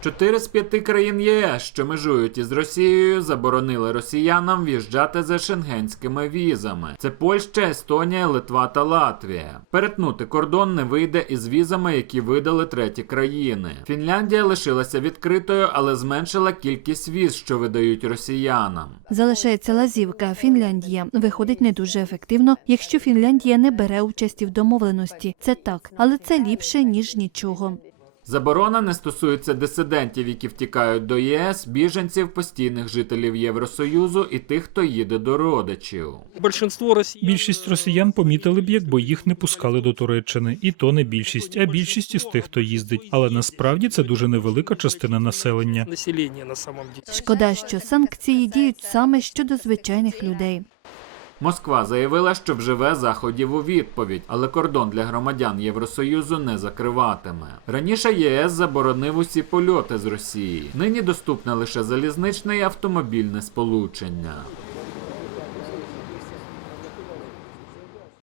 Чотири з п'яти країн ЄС, що межують із Росією, заборонили росіянам в'їжджати за шенгенськими візами. Це Польща, Естонія, Литва та Латвія. Перетнути кордон не вийде із візами, які видали треті країни. Фінляндія лишилася відкритою, але зменшила кількість віз, що видають росіянам. Залишається лазівка. Фінляндія виходить не дуже ефективно, якщо Фінляндія не бере участі в домовленості. Це так, але це ліпше ніж нічого. Заборона не стосується дисидентів, які втікають до ЄС, біженців, постійних жителів Євросоюзу і тих, хто їде до родичів. Большинство россиян... Більшість росіян помітили б, якби їх не пускали до Туреччини, і то не більшість, а більшість із тих, хто їздить. Але насправді це дуже невелика частина населення. Шкода, що санкції діють саме щодо звичайних людей. Москва заявила, що вживе заходів у відповідь, але кордон для громадян Євросоюзу не закриватиме. Раніше ЄС заборонив усі польоти з Росії. Нині доступне лише залізничне і автомобільне сполучення.